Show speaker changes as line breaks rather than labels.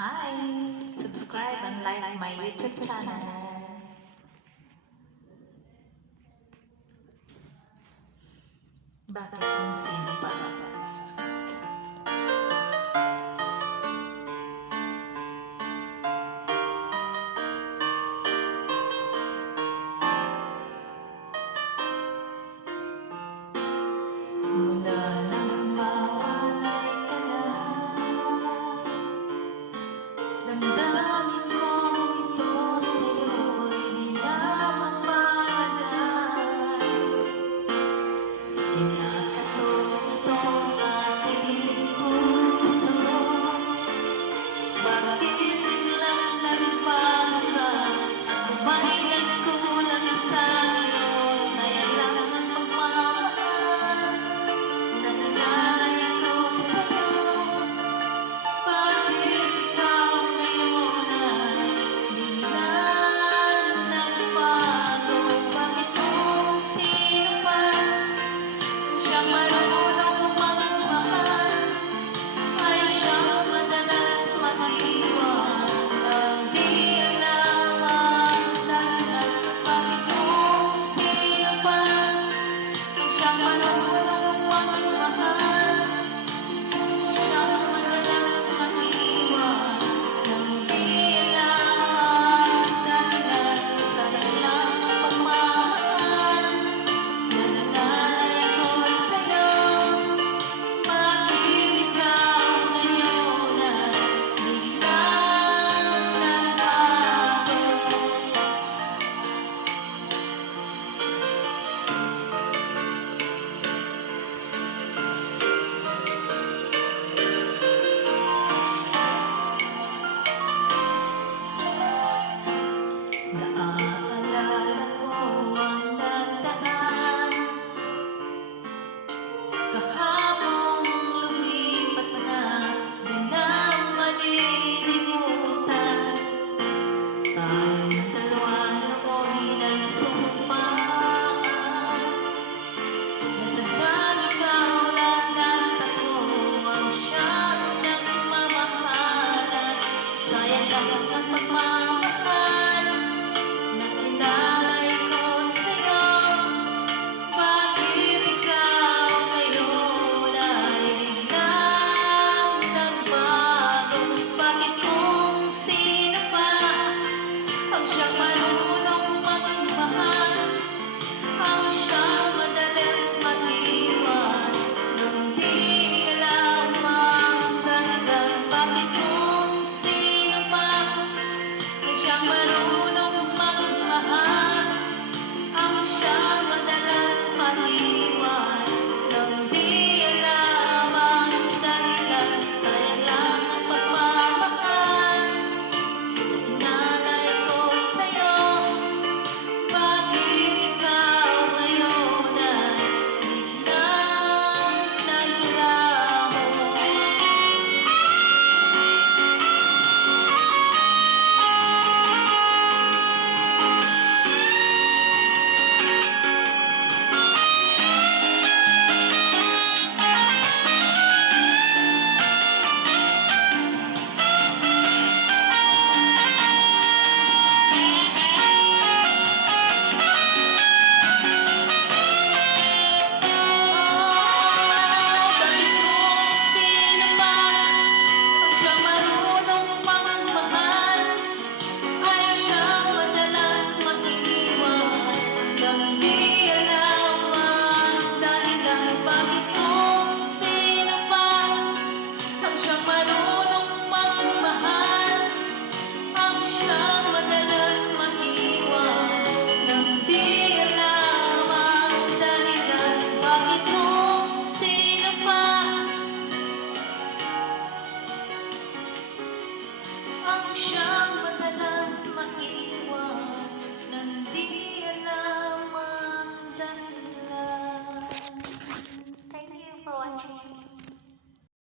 Hi! Subscribe and like my YouTube channel. Bakit kung sino pa? Naaalala ko ang nagdaan. Kahapon lumipas na Di na malilimutan. Tayong dalawa noon nagsumpaan. Nasadya ikaw lang nagtako Ang siya nagmamahalan. Sayang lang ang pagmamahal. Shama.